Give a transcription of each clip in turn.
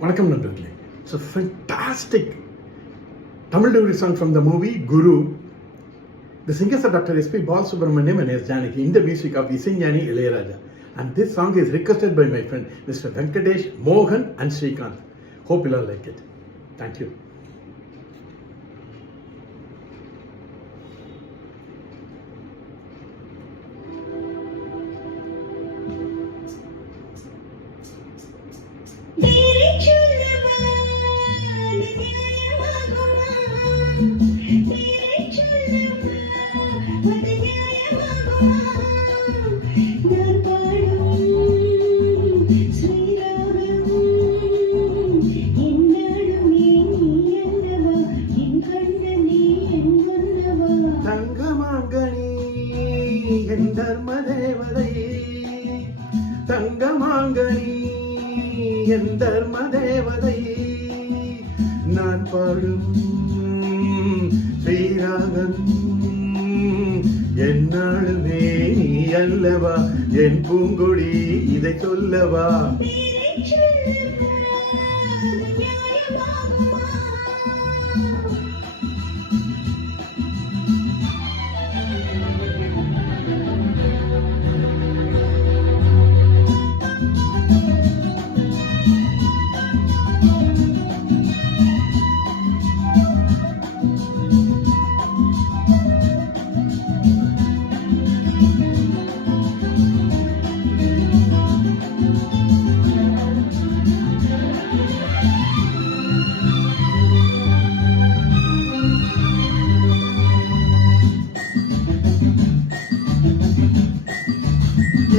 வணக்கம் நண்பர்களே. It's a fantastic Tamil delivery song from the movie Guru. The singers are Dr. S.P. Balasubramaniam and S. Janaki in the music of Isinjani Ilayaraja. And this song is requested by my friend Mr. Venkatesh, Mohan and Srikanth. Hope you all like it. Thank you. தங்கமாங்கனி என் தர்மதேவதை நான் பாடும் ஸ்ரீராகம் என்னாலுமே நீ அல்லவா என் பூங்கொடி இதை சொல்லவா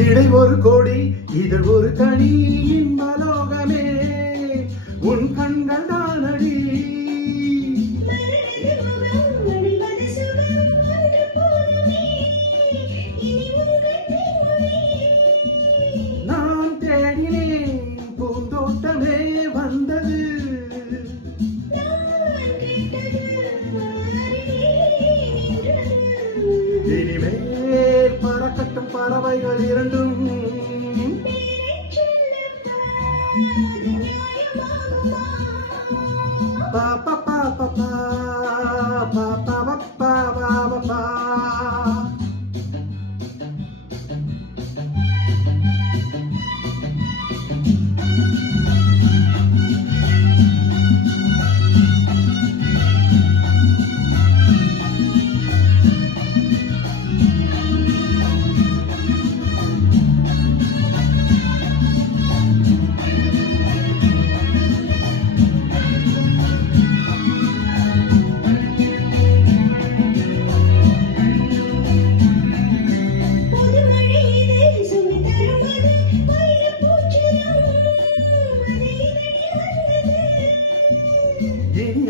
இடை ஒரு கோடி இதழ் ஒரு கனி இன்பலோகமே உன் கண்கள் தானடி நான் தேடினேன் பூந்தோட்டமே வந்தது இனிமேல் பறக்கட்டும் பறவைகள் இரண்டும் பாப்பா பாப்பா பாப்பா பாப்பா பாப்பா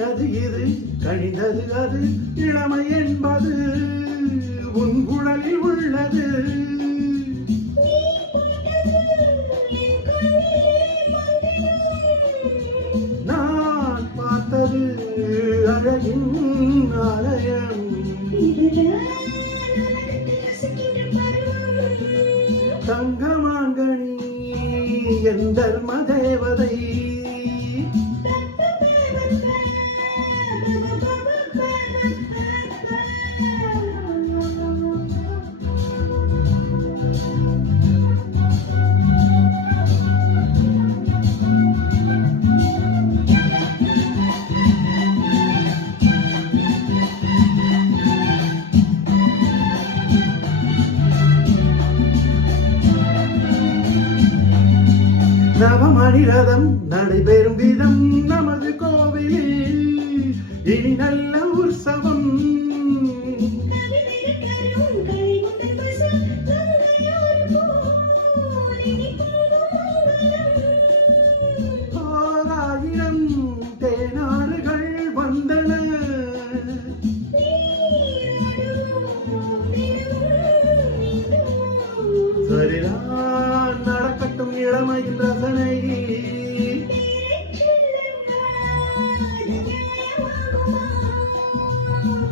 அது இது கழிந்தது அது இளமை என்பது உன் குழலில் உள்ளது நான் பார்த்தது அழகின் ஆலயம் தங்கமாங்கனி என் தர்ம தேவதை நவமணி ரதம் நடைபெறும் விதம் நமது கோவிலில் இனி நல்ல உற்சவம் ஓராயிரம் தேனாறுகள் வந்தன சரிதான் நடக்கட்டும் இளமையின் ரசனை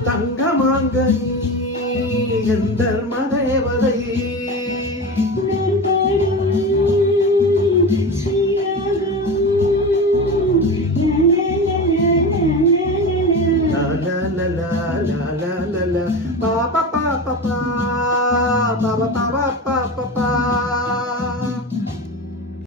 தங்கமாங்கனி என் தர்ம தேவதை la la la la la pa pa pa pa pa pa pa pa pa pa pa pa